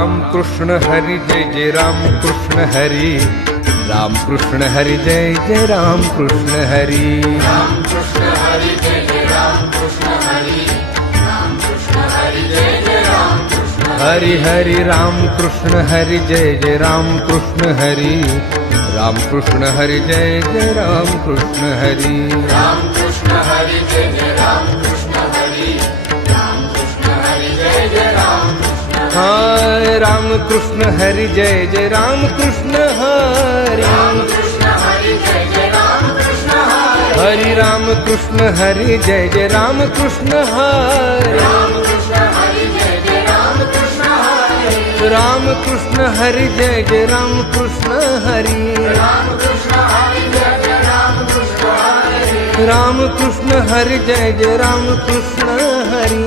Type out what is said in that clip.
राम कृष्ण हरी जय जय राम कृष्ण हरी, राम कृष्ण हरी जय जय राम कृष्ण हरी, राम कृष्ण हरी जय जय राम कृष्ण हरी, राम कृष्ण हरी जय जय राम कृष्ण हरि हरि राम कृष्ण हरि जय जय राम कृष्ण हरि, राम कृष्ण हरि जय जय राम कृष्ण हरि, राम कृष्ण हरी जय जय राम कृष्ण हरी, राम कृष्ण हरी जय जय राम कृष्ण हाय राम कृष्ण हरि जय जय राम कृष्ण हरि, राम कृष्ण हरी जय जय राम कृष्ण हरी, हरि राम कृष्ण हरि जय जय राम कृष्ण हरि, राम कृष्ण हरी जय जय राम कृष्ण हरी, राम कृष्ण हरि जय जय राम कृष्ण हरि, राम कृष्ण हरी जय जय राम कृष्ण हरी, राम कृष्ण हरि जय जय राम कृष्ण हरि,